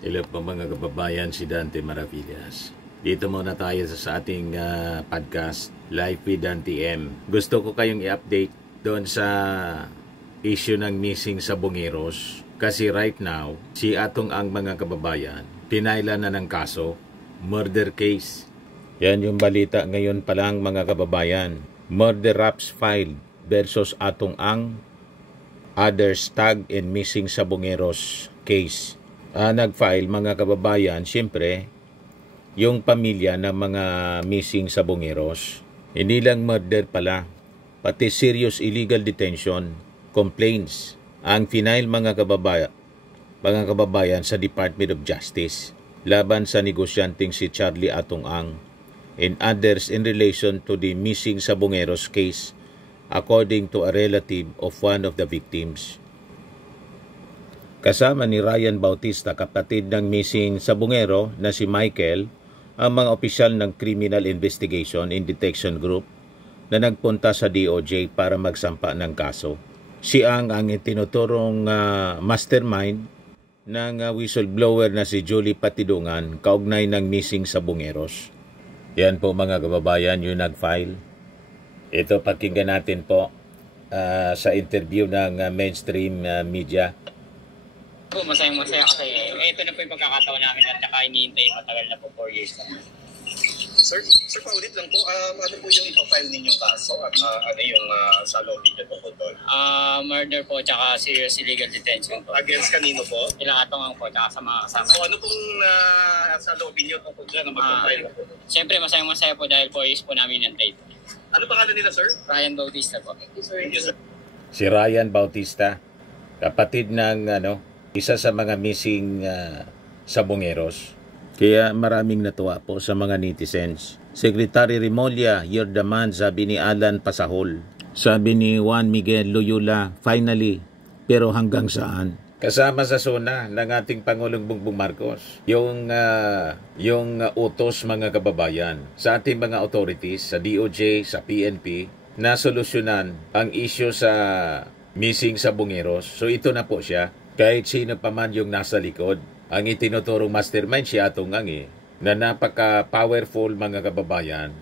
Hello po mga kababayan, si Dante Maravillas. Dito muna tayo sa ating podcast, Live with Dante M. Gusto ko kayong i-update doon sa issue ng missing sa Bungeros. Kasi right now, si atong ang mga kababayan, pinaila na ng kaso, murder case. Yan yung balita ngayon pa lang mga kababayan. Murder raps filed versus atong ang others tag and missing sa Bungeros case. Nag-file mga kababayan, siyempre, yung pamilya ng mga missing sa Bungeros. Hindi lang murder pala, pati serious illegal detention, complaints, ang final mga kababayan sa Department of Justice laban sa negosyanteng si Charlie Atong Ang and others in relation to the missing sa Bungeros case according to a relative of one of the victims. Kasama ni Ryan Bautista, kapatid ng missing sa Bungero na si Michael, ang mga opisyal ng Criminal Investigation and Detection Group na nagpunta sa DOJ para magsampa ng kaso. Si ang tinuturong mastermind ng whistleblower na si Julie Patidungan kaugnay ng missing sa Bungeros. Yan po mga kababayan yung nag-file. Ito pakinggan natin po sa interview ng mainstream media. Masayang-masaya kasi ito na po yung pagkakataon namin at saka iniintay matagal na po 4 years na. Sir, paulit lang po, ano po yung ipafile ninyong kaso at ano yung sa lobby nyo po doon? Murder po at saka serious illegal detention po. Against kanino po? Ilangatongan po at saka sa mga kasama. So ano pong sa lobby nyo tungkol dyan na magpapile? Siyempre masayang-masaya po dahil 4 years po namin nantay. Ano pangalan nila, sir? Ryan Bautista po. Thank you, sir. Si Ryan Bautista, kapatid ng isa sa mga missing sa Bungeros. Kaya maraming natuwa po sa mga netizens. Secretary Remolla, you're the man, sabi ni Alan Pasahol. Sabi ni Juan Miguel Loyola, finally, pero hanggang saan? Kasama sa zona ng ating Pangulong Bongbong Marcos, yung utos mga kababayan sa ating mga authorities, sa DOJ, sa PNP, na solusyonan ang issue sa missing sa Bungeros. So ito na po siya. Kahit sino pa man yung nasa likod, ang itinuturong mastermind si Atong Ang na napaka-powerful mga kababayan,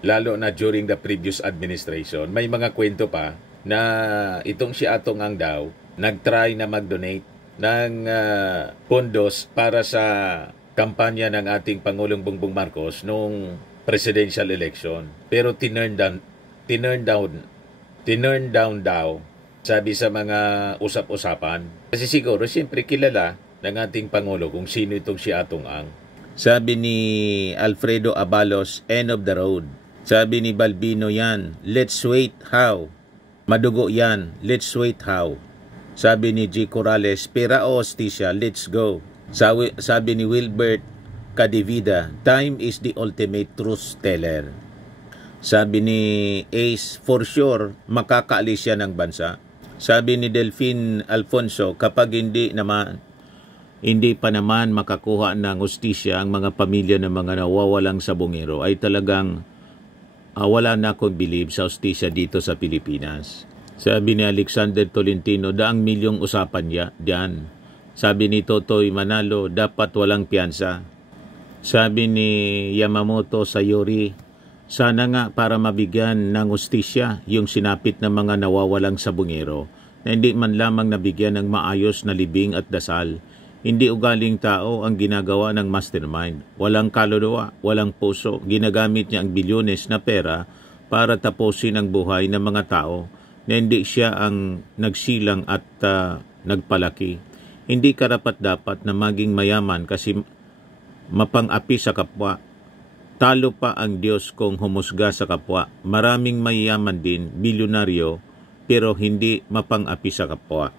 lalo na during the previous administration. May mga kwento pa na itong si Atong Ang daw, nag-try na mag-donate ng pundos para sa kampanya ng ating Pangulong Bongbong Marcos noong presidential election. Pero tinurn down daw, sabi sa mga usap-usapan. Kasi siguro, siyempre kilala ng ating Pangulo kung sino itong si Atong Ang. Sabi ni Alfredo Abalos, end of the road. Sabi ni Balbino yan, let's wait how. Madugo yan, let's wait how. Sabi ni G. Corrales, pera o hostisya, let's go. Sabi ni Wilbert Cadivida, time is the ultimate truth teller. Sabi ni Ace, for sure, makakaalis siya ng bansa. Sabi ni Delphine Alfonso, kapag hindi pa naman makakuha ng hustisya ang mga pamilya ng mga nawawalang sa Bungero, ay talagang wala na akong believe sa hustisya dito sa Pilipinas. Sabi ni Alexander Tolentino, daang milyong usapan diyan. Sabi ni Totoy Manalo, dapat walang piyansa. Sabi ni Yamamoto Sayori, sana nga para mabigyan ng hustisya yung sinapit ng mga nawawalang sa Bungero na hindi man lamang nabigyan ng maayos na libing at dasal. Hindi ugaling tao ang ginagawa ng mastermind. Walang kaluluwa, walang puso. Ginagamit niya ang bilyones na pera para tapusin ang buhay ng mga tao na hindi siya ang nagsilang at nagpalaki. Hindi karapat-dapat na maging mayaman kasi mapang-api sa kapwa. Talo pa ang Diyos kung humusga sa kapwa. Maraming mayayaman din, bilyonaryo, pero hindi mapang-api sa kapwa.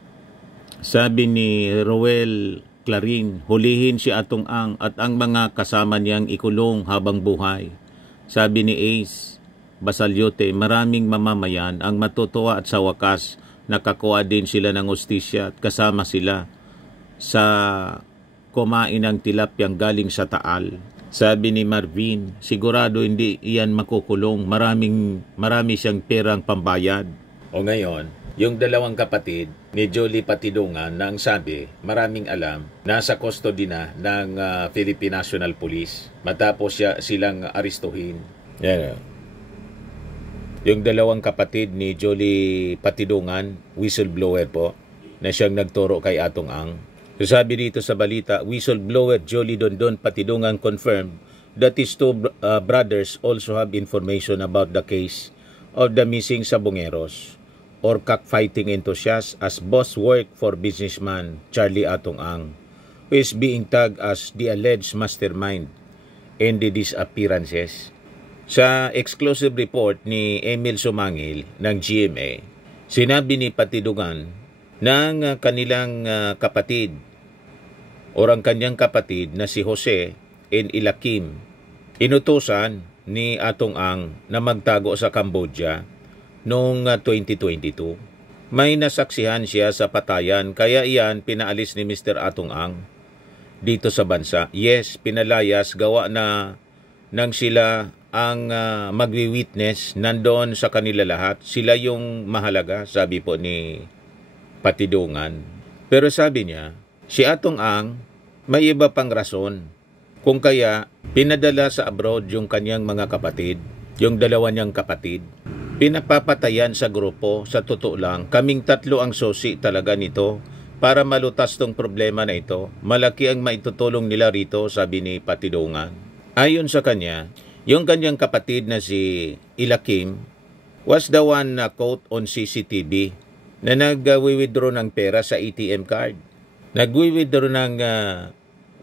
Sabi ni Roel Clarin, hulihin si Atong Ang at ang mga kasama niyang ikulong habang buhay. Sabi ni Ace Basalyote, maraming mamamayan ang matutuwa at sa wakas nakakuha din sila ng hustisya at kasama sila sa kumain ng tilapyang galing sa Taal. Sabi ni Marvin, sigurado hindi iyan makukulong. Marami siyang perang pambayad. O ngayon, yung dalawang kapatid ni Jolie Patidongan na ang sabi, maraming alam, nasa custody na ng Philippine National Police matapos silang aristuhin. Yan. Yung dalawang kapatid ni Jolie Patidongan, whistleblower po, na siyang nagturo kay Atong Ang. So sabi dito sa balita, whistleblower Jolie Dondon Patidongan confirmed that his two brothers also have information about the case of the missing Sabongeros or cockfighting enthusiast as boss work for businessman Charlie Atong Ang, who is being tagged as the alleged mastermind in the disappearances. Sa exclusive report ni Emil Sumangil ng GMA, sinabi ni Patidongan ng kanilang kapatid o ang kanyang kapatid na si Jose and Ilakim, inutusan ni Atong Ang na magtago sa Cambodia noong 2022. May nasaksihan siya sa patayan kaya iyan pinaalis ni Mr. Atong Ang dito sa bansa. Yes, pinalayas gawa na nang sila ang magwi-witness nandoon sa kanila lahat. Sila yung mahalaga, sabi po ni Patidongan. Pero sabi niya, si Atong Ang may iba pang rason kung kaya pinadala sa abroad yung kanyang mga kapatid, yung dalawa niyang kapatid. Pinapapatayan sa grupo, sa totoo lang, kaming tatlo ang susi talaga nito para malutas tong problema na ito. Malaki ang maitutulong nila rito, sabi ni Patidongan. Ayon sa kanya, yung kanyang kapatid na si Ilakim was the one na caught on CCTV na nag-withdraw ng pera sa ATM card. Nag-withdraw ng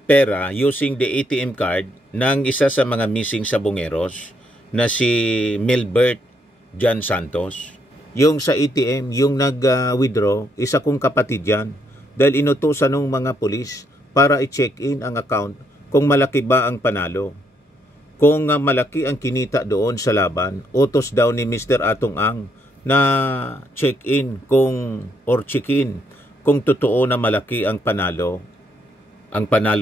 pera using the ATM card ng isa sa mga missing Sabongeros na si Milbert Jan Santos. Yung sa ATM, yung nag-withdraw, isa kong kapatid yan dahil inutusan ng mga pulis para i-check-in ang account kung malaki ba ang panalo. Kung malaki ang kinita doon sa laban, utos daw ni Mr. Atong Ang na check-in or check-in kung totoo na malaki ang panalo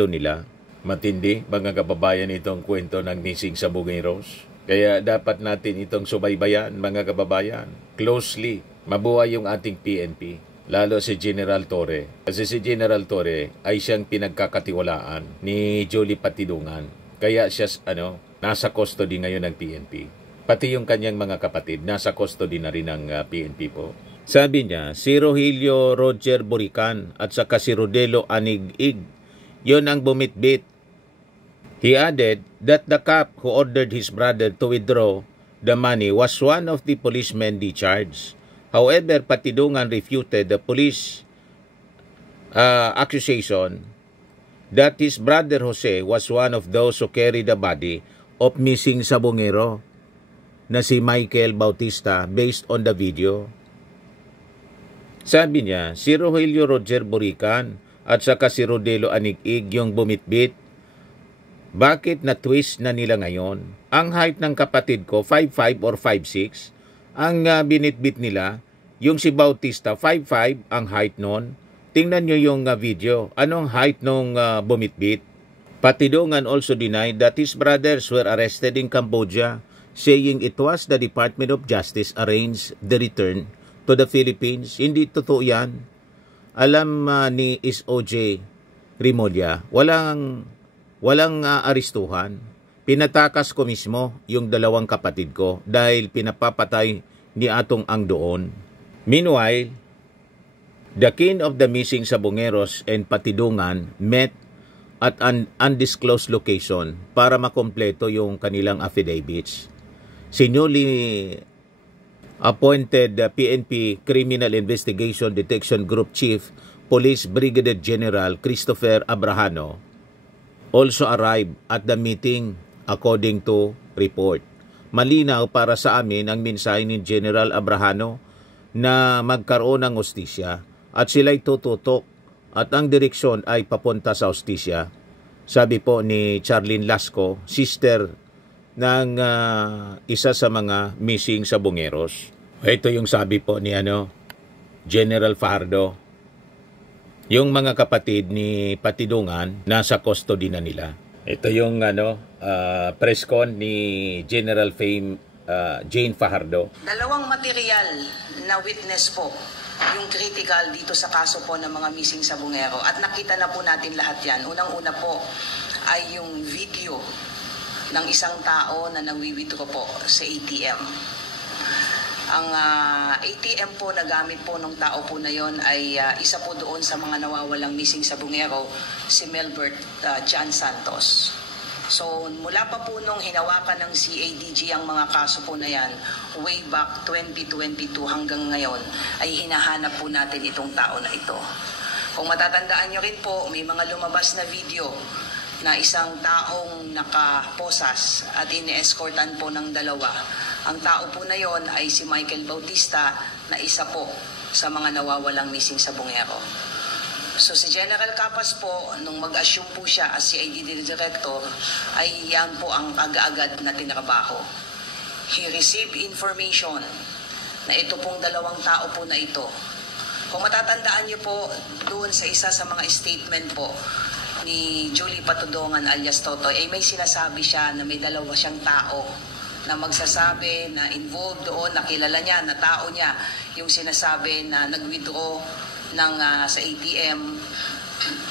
nila. Matindi, mga kababayan, itong kwento ng missing Sabongeros. Kaya dapat natin itong subaybayan, mga kababayan, closely. Mabuhay yung ating PNP, lalo si General Torre. Kasi si General Torre ay siyang pinagkakatiwalaan ni Jolie Patidongan. Kaya siya nasa custody ngayon ng PNP. Pati yung kanyang mga kapatid, nasa custody na rin ng PNP po. Sabi niya, si Rogelio Roger Borican at saka si Rodelo Anig-ig, yon ang bumitbit. He added that the cop who ordered his brother to withdraw the money was one of the policemen discharged. However, Patidongan refuted the police accusation that his brother Jose was one of those who carried the body of missing Sabongero na si Michael Bautista based on the video. Sabi niya, si Rogelio Roger Borican at saka si Rodelo Anig-ig yung bumitbit. Bakit na-twist na nila ngayon? Ang height ng kapatid ko, 5'5 or 5'6. Ang binitbit nila, yung si Bautista, 5'5 ang height nun. Tingnan nyo yung video. Anong height nung bumitbit? Patidongan also denied that his brothers were arrested in Cambodia, saying it was the Department of Justice arranged the return to the Philippines. Hindi totoo yan. Alam ni SOJ Rimolya, walang aristuhan. Pinatakas ko mismo yung dalawang kapatid ko dahil pinapapatay ni Atong Ang doon. Meanwhile, the kin of the missing Sabongeros and Patidongan met at an undisclosed location para makompleto yung kanilang affidavits. Si newly appointed PNP Criminal Investigation Detection Group Chief Police Brigadier General Christopher Abrahano also arrived at the meeting according to report. Malinaw para sa amin ang mensahe ni General Abrahano na magkaroon ng hustisya at sila'y tututok at ang direksyon ay papunta sa hustisya. Sabi po ni Charlene Lasco, sister ng isa sa mga missing Sabongeros. Ito yung sabi po ni General Fajardo. Yung mga kapatid ni Patidongan nasa custody na nila. Ito yung press con ni General Jane Fajardo. Dalawang material na witness po yung critical dito sa kaso po ng mga missing sabungero. At nakita na po natin lahat yan. Unang-una po ay yung video ng isang tao na nagwi-withdraw po sa ATM. Ang ATM po na gamit po ng tao po na yon ay isa po doon sa mga nawawalang missing sabungero, si Melbert John Santos. So mula pa po nung hinawakan ng CADG ang mga kaso po na yan, way back 2022 hanggang ngayon, ay hinahanap po natin itong tao na ito. Kung matatandaan nyo rin po, may mga lumabas na video na isang taong nakaposas at ini-escortan po ng dalawa. Ang tao po na yon ay si Michael Bautista na isa po sa mga nawawalang missing sabungero. So si General Capas po, nung mag-assume po siya as CID Director, ay yan po ang aga-agad na tinrabaho. He received information na ito pong dalawang tao po na ito. Kung matatandaan niyo po, doon sa isa sa mga statement po ni Julie Patudongan alias Totoy, ay may sinasabi siya na may dalawa siyang tao na magsasabi na involved doon, nakilala niya, na tao niya, yung sinasabi na nag-withdraw sa ATM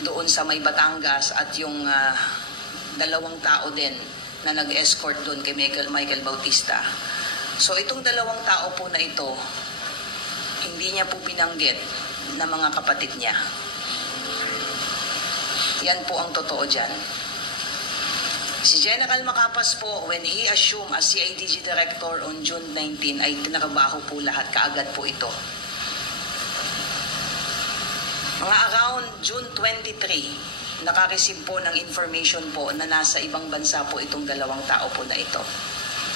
doon sa may Batangas at yung dalawang tao din na nag-escort doon kay Michael Bautista. So itong dalawang tao po na ito, hindi niya po binanggit na mga kapatid niya. Yan po ang totoo dyan. Si General Macapas po, when he assumed as CIDG Director on June 19, ay tinrabaho po lahat, kaagad po ito. Mga around June 23, nakareceive po ng information po na nasa ibang bansa po itong dalawang tao po na ito.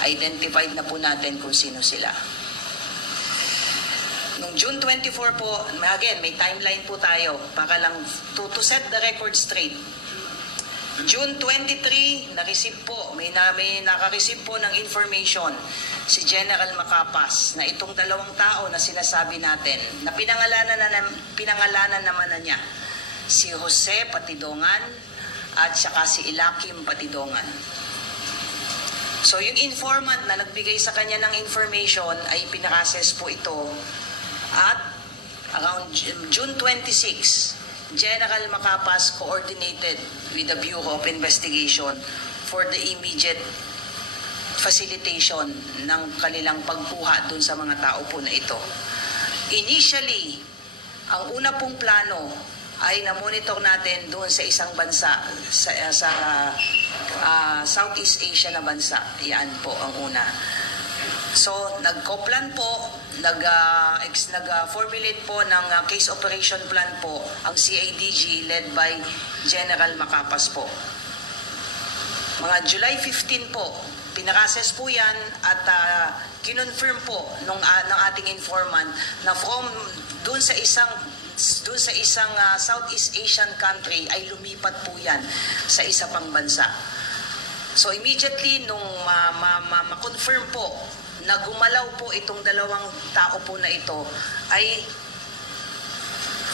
Identified na po natin kung sino sila. Noong June 24 po, again, may timeline po tayo para lang to set the record straight. June 23, na-receive po, may naka-receive po ng information si General Macapas na itong dalawang tao na sinasabi natin, na pinangalanan naman na niya, si Jose Patidongan at saka si Ilakim Patidongan. So yung informant na nagbigay sa kanya ng information ay pinaka-assess po ito at around June 26, General Macapas coordinated with the Bureau of Investigation for the immediate facilitation ng kanilang pagkuha dun sa mga tao po na ito. Initially, ang una pong plano ay na-monitor natin doon sa isang bansa, sa Southeast Asia na bansa. Yan po ang una. So, nag-co-plan po, nag-formulate po ng case operation plan po ang CIDG led by General Macapas po. Mga July 15 po, pinaka-assess po yan at kinonfirm po ng ating informant na from dun sa isang Southeast Asian country ay lumipat po yan sa isa pang bansa. So immediately nung ma-confirm po na gumalaw po itong dalawang tao po na ito, ay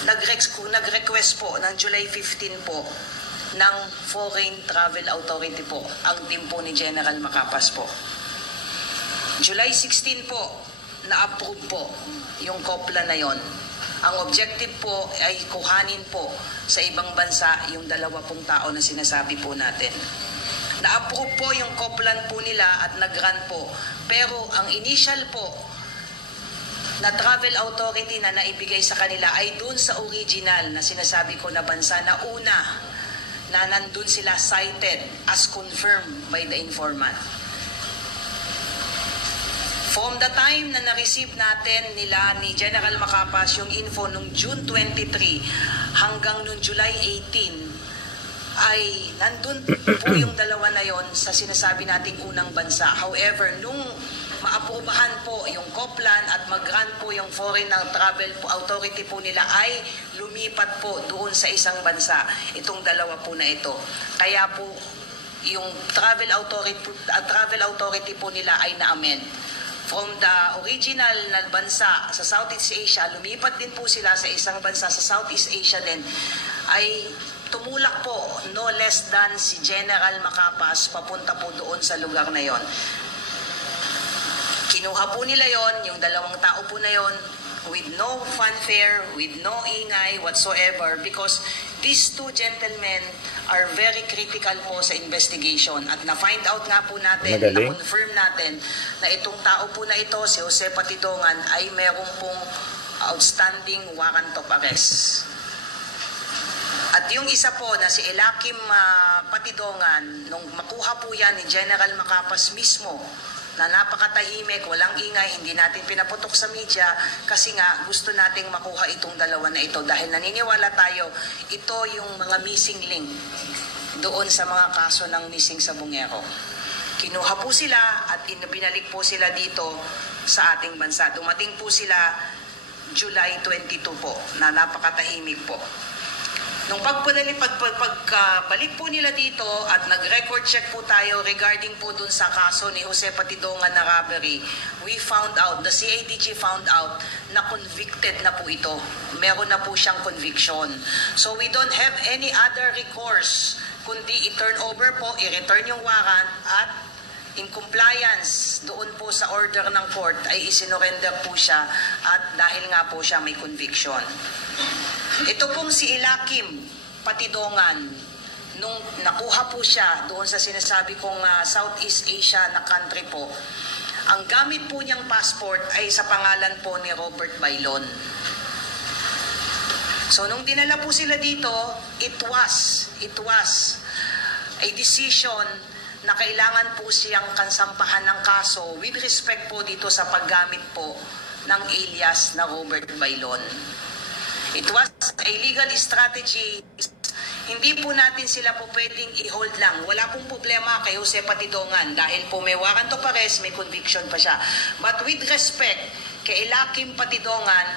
nag-request po ng July 15 po ng Foreign Travel Authority po ang team po ni General Macapas po. July 16 po, na-approve po yung COPLA na yon. Ang objective po ay kuhanin po sa ibang bansa yung dalawa pong tao na sinasabi po natin. Na-approve po yung COPLAN po nila at nag-run po. Pero ang initial po na travel authority na naibigay sa kanila ay dun sa original na sinasabi ko na bansa na una na nandun sila cited as confirmed by the informant. From the time na na-receive natin nila ni General Macapas yung info nung June 23 hanggang nung July 18, ay nandun po yung dalawa na yon sa sinasabi nating unang bansa. However, nung maaprubahan po yung COPLAN at mag-run po yung Foreign Travel Authority po nila, ay lumipat po doon sa isang bansa itong dalawa po na ito. Kaya po yung travel authority po nila ay na-amend. From the original na bansa sa Southeast Asia, lumipat din po sila sa isang bansa sa Southeast Asia din, ay tumulak po no less than si General Macapas papunta po doon sa lugar na yon. Kinuha po nila yon, yung dalawang tao po na yon, with no fanfare, with no ingay whatsoever, because these two gentlemen are very critical po sa investigation. At na-find out nga po natin, na-confirm natin na itong tao po na ito, si Jose Patidongan, ay merong pong outstanding warrant of arrest. At yung isa po na si Elakim Patidongan, nung makuha po yan ni General Macapas mismo, na napakatahimik, walang ingay, hindi natin pinaputok sa media kasi nga gusto nating makuha itong dalawa na ito dahil naniniwala tayo ito yung mga missing link doon sa mga kaso ng missing sa Bungero. Kinuha po sila at binalik po sila dito sa ating bansa. Dumating po sila July 22 po na napakatahimik po. Nung pagbalik po nila dito at nag-record check po tayo regarding po dun sa kaso ni Jose Patidongan na robbery, we found out, the CIDG found out na convicted na po ito. Meron na po siyang conviction. So we don't have any other recourse kundi i-turn over po, i-return yung warrant at in compliance doon po sa order ng court ay isinorender po siya at dahil nga po siya may conviction. Ito pong si Elakim Patidongan, nung nakuha po siya doon sa sinasabi kong Southeast Asia na country po, ang gamit po niyang passport ay sa pangalan po ni Robert Bailon. So nung dinala po sila dito, it was a decision na kailangan po siyang kansampahan ng kaso with respect po dito sa paggamit po ng alias na Robert Bailon. It was a legal strategy. Hindi po natin sila po pwedeng i-hold lang. Wala pong problema kay Jose Patidongan dahil po may warrant of arrest, may conviction pa siya. But with respect kay Elakim Patidongan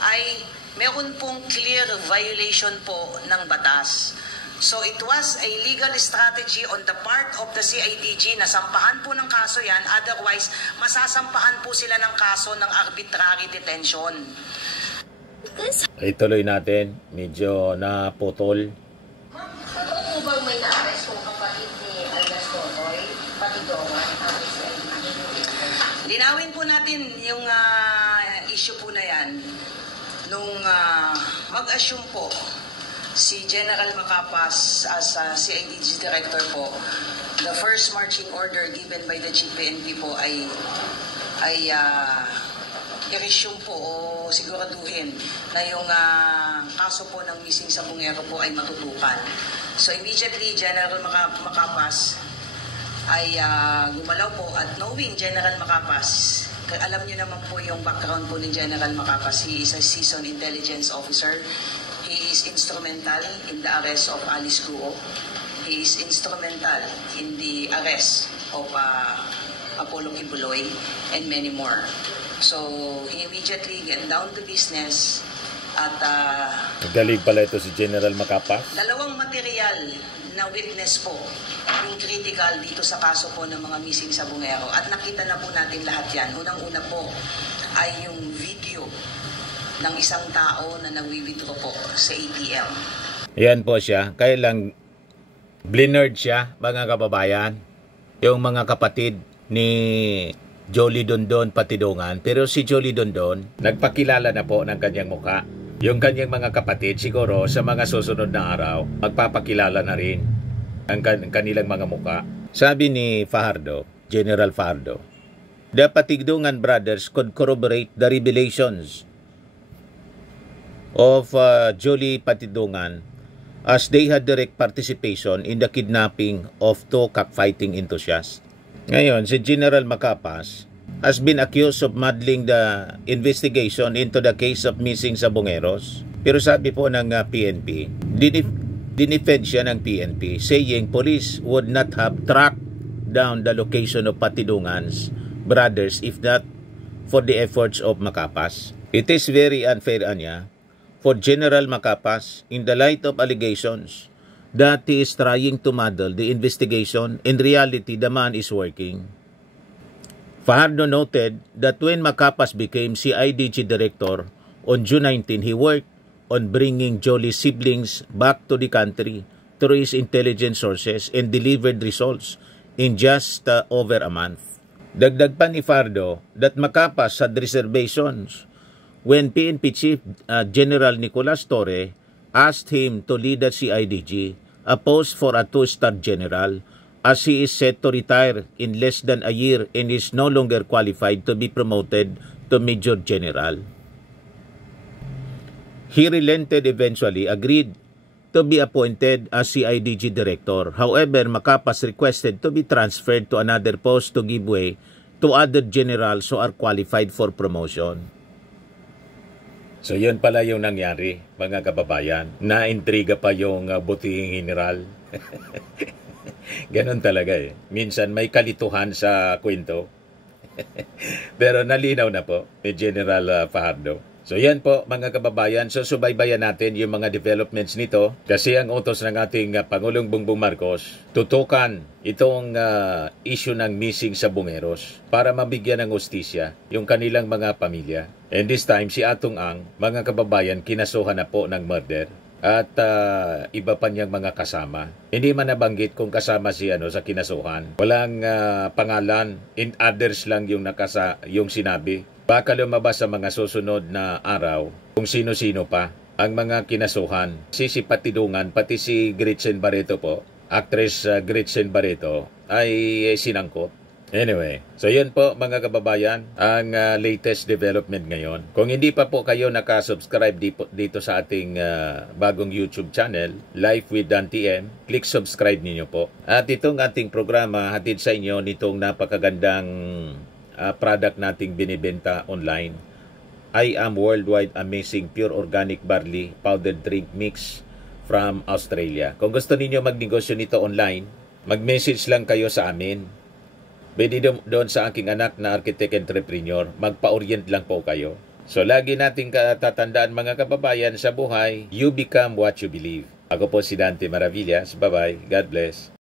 ay meron pong clear violation po ng batas. So it was a legal strategy on the part of the CIDG na sampahan po ng kaso yan. Otherwise, masasampahan po sila ng kaso ng arbitrary detention. Ituloy natin. Medyo naputol. Totoo po bang may na-arrest kung kapatid ni alias Totoy Patidongan ang CIDG? Linawin po natin yung issue po na yan. Nung mag-assume po si General Macapas as CIDG Director po, the first marching order given by the GPNP po ay i-resume po o siguraduhin na yung kaso po ng missing sa Bungero po ay matutukan. So immediately, General Macapas ay gumalaw po at knowing General Macapas, alam niyo naman po yung background po ni General Macapas. He is a seasoned intelligence officer. He is instrumental in the arrest of Alice Guo. He is instrumental in the arrest of Apollo Kibuloy and many more. So, he immediately get down to business at galing pala ito si General Macapas. Dalawang material na witness po yung critical dito sa kaso po ng mga missing sa Bungero. At nakita na po natin lahat yan. Unang-una po ay yung video ng isang tao na nagwi-withdraw po sa ATM. Yan po siya. Kaya lang blinerd siya, mga kababayan. Yung mga kapatid ni Jolie Dondon Patidongan. Pero si Jolie Dondon, nagpakilala na po ng kanyang muka. Yung kanyang mga kapatid, siguro sa mga susunod na araw, magpapakilala na rin ang kanilang mga muka. Sabi ni Fajardo, General Fajardo, the Patidongan brothers could corroborate the revelations of Jolie Patidongan as they had direct participation in the kidnapping of two cockfighting enthusiasts. Ngayon, si General Macapas has been accused of muddling the investigation into the case of missing sa Bungeros. Pero sabi po ng PNP, dinefend siya ng PNP, saying police would not have tracked down the location of Patidongan's brothers if not for the efforts of Macapas. It is very unfair, anya, for General Macapas, in the light of allegations that he is trying to muddle the investigation. In reality, the man is working. Fajardo noted that when Macapas became CIDG Director on June 19, he worked on bringing Jolie's siblings back to the country through his intelligence sources and delivered results in just over a month. Dagdag pa ni Fajardo that Macapas had reservations when PNP Chief General Nicolas Torre asked him to lead the CIDG, a post for a 2-star general, as he is set to retire in less than a year and is no longer qualified to be promoted to Major General. He relented eventually, agreed to be appointed as CIDG Director. However, Macapas requested to be transferred to another post to give way to other generals who are qualified for promotion. So yun pala yung nangyari, mga kababayan. Naintriga pa yung butihing general. Ganon talaga eh. Minsan may kalituhan sa kwento. Pero nalinaw na po ni General Fajardo. So yan po mga kababayan, so subaybayan natin yung mga developments nito kasi ang utos ng ating Pangulong Bongbong Marcos, tutukan itong issue ng missing sabongeros para mabigyan ng hustisya yung kanilang mga pamilya. And this time si Atong Ang, mga kababayan, kinasuhan na po ng murder at iba pa niyang mga kasama. Hindi man nabanggit kung kasama si sa kinasuhan. Walang pangalan, in others lang yung sinabi. Baka lumabas sa mga susunod na araw kung sino-sino pa ang mga kinasuhan. Si Patidungan, pati si Gretchen Barreto po, actress Gretchen Barreto, ay sinangkot. Anyway, so yun po mga kababayan, ang latest development ngayon. Kung hindi pa po kayo nakasubscribe dito sa ating bagong YouTube channel, Life with Dan TM, click subscribe ninyo po. At itong ating programa, hatid sa inyo nitong napakagandang product nating binibenta online. I am Worldwide Amazing Pure Organic Barley Powdered Drink Mix from Australia. Kung gusto niyo magnegosyo nito online, mag-message lang kayo sa amin. Pwede doon sa aking anak na architect entrepreneur, magpa-orient lang po kayo. So lagi nating tatandaan mga kababayan sa buhay, you become what you believe. Ako po si Dante Maravillas. Bye-bye. God bless.